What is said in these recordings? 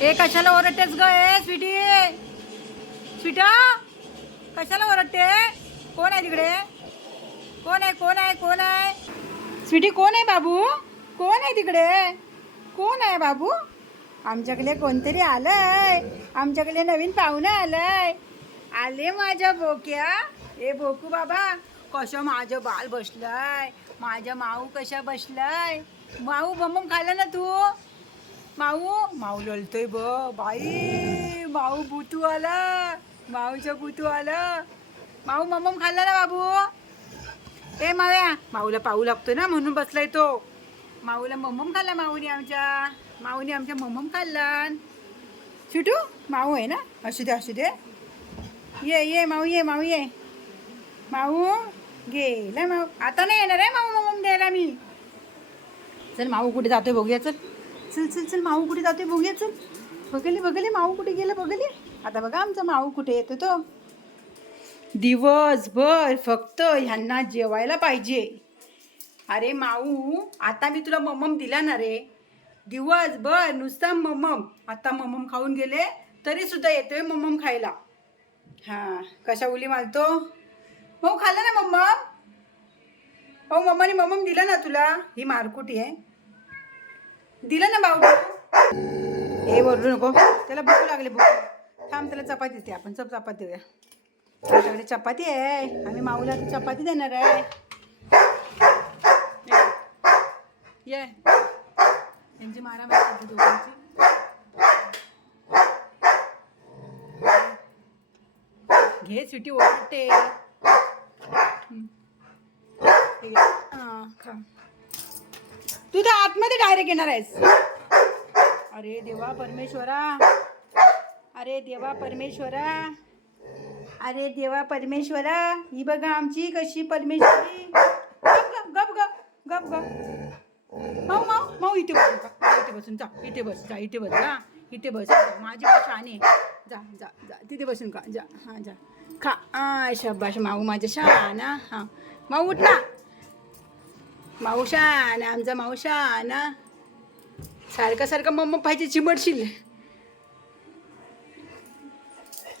ए कशाला ओरडतेस ग? ए स्वीटी! स्वीटा! कशाला ओरडते? कोण आहे तिकडे? कोण आहे कोण आहे कोण आहे? स्वीटी कोण आहे बाबू? कोण आहे तिकडे? कोण आहे बाबू? आमच्याकडे कोणतरी आलंय. आमच्याकडे नवीन पाहुणं आलंय. आले माझ्या बोक्या ए बोकू बाबा कसं माझं बाल बसलंय? माझ्या माऊ कशा बसलंय? माऊ बमम खाल्लं ना तू? माऊ माऊ लोलतोय ब बाई माऊ बुतू आला माऊच्या बुतू आलं. माऊ मम्मम खाल्ला ना बाबू? ए माव्या माऊला पाऊ लागतोय ना म्हणून बसलाय तो. माऊला मम्मम खाल्ला माऊनी आमच्या. माऊनी आमच्या मम्मम खाल्ला. छुटू माऊ आहे ना? असू दे असू दे. ये ये माऊ ये माऊ ये. माऊ गेला माऊ. आता नाही येणार आहे माऊ मम्मम द्यायला मी. चल माऊ कुठे जातोय बघूया चल. चल चल चल माऊ कुठे जाते बघूया चल. बघले बघले माऊ कुठे गेलं बघले. आता बघा आमचा माऊ कुठे येतो तो. दिवसभर फक्त ह्यांना जेवायला पाहिजे. अरे माऊ आता मी तुला ममम दिला ना रे. दिवसभर नुसता ममम. आता ममम खाऊन गेले तरी सुद्धा येतोय ममम खायला. हां कशा उली मारतो? भाऊ खाल्लं ना मम्मम अहो मम्माने ममम दिला ना तुला? ही मारकुटी आहे. दिलं ना भाऊ हे बोलू नको. त्याला भूक लागली भूक. थांब त्याला चपाती देते आपण चप चपाती देऊया. आमच्याकडे चपाती आहे. आम्ही माऊला आता चपाती देणार आहे. ये. त्यांची मारामारी करते दोघांची. घे सुटी ओरडते हम्म. खा. तू तर आतमध्ये डायरेक्ट येणार आहेस. अरे देवा परमेश्वरा. अरे देवा परमेश्वरा. अरे देवा परमेश्वरा. ही बघा आमची कशी परमेश्वरी. गप गप गप गप गप गप. माऊ माऊ माऊ इथे बसून जा. इथे बसून जा इथे बस जा इथे बस जा. इथे बस माझी पण आणि आहे. जा जा जा. तिथे बसून का? जा हां जा. खा. आ शब्बाश माऊ माझ्या ना हां. माऊ उठ ना. मावशा शान आमचा मावशा शान सारखं सारखं मम्मा पाहिजे चिमडशील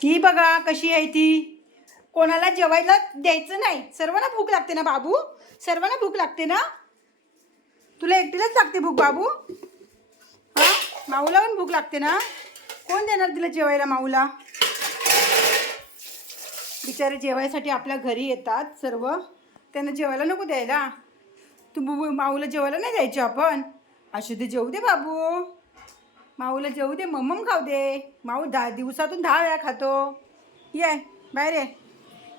ही बघा कशी आहे ती. कोणाला जेवायला द्यायचं नाही. सर्वांना भूक लागते ना बाबू? सर्वांना भूक लागते ना? तुला एकटीलाच लागते भूक बाबू? हां? माऊला पण भूक लागते ना? कोण देणार तिला जेवायला माऊला? बिचारे जेवायसाठी आपल्या घरी येतात सर्व. त्यांना जेवायला नको द्यायला. तू बु माऊला जेवायला नाही द्यायची आपण? असू दे जेवू दे बाबू. माऊला जेवू दे मम्मम खाऊ दे. माऊ दहा दिवसातून दहा वेळा खातो. ये बाहेर ये.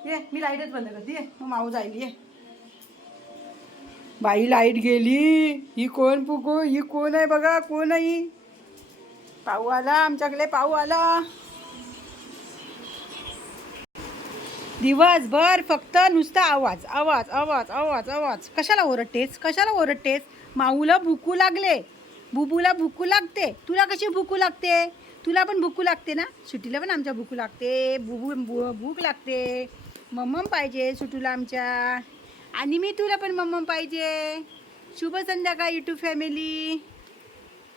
ये मी लाईटच बंद करते. ये मग माऊ जाईल. ये. बाई लाइट गेली. ही कोण पुको ही कोण आहे बघा? कोण आहे? पाऊ आला आमच्याकडे पाऊ आला. दिवसभर फक्त नुसता आवाज आवाज आवाज आवाज आवाज. कशाला ओरडतेस? कशाला ओरडतेस? माऊला भुकू लागले. बुबूला भुकू लागते. तुला कशी भुकू लागते? तुला पण भुकू लागते ना? सुटीला पण आमच्या भुकू लागते. बुबू भू भूक लागते. मम्मम पाहिजे सुटूला आमच्या. आणि मी तुला पण मम्मम पाहिजे. शुभ संध्याकाळ यूट्यूब फॅमिली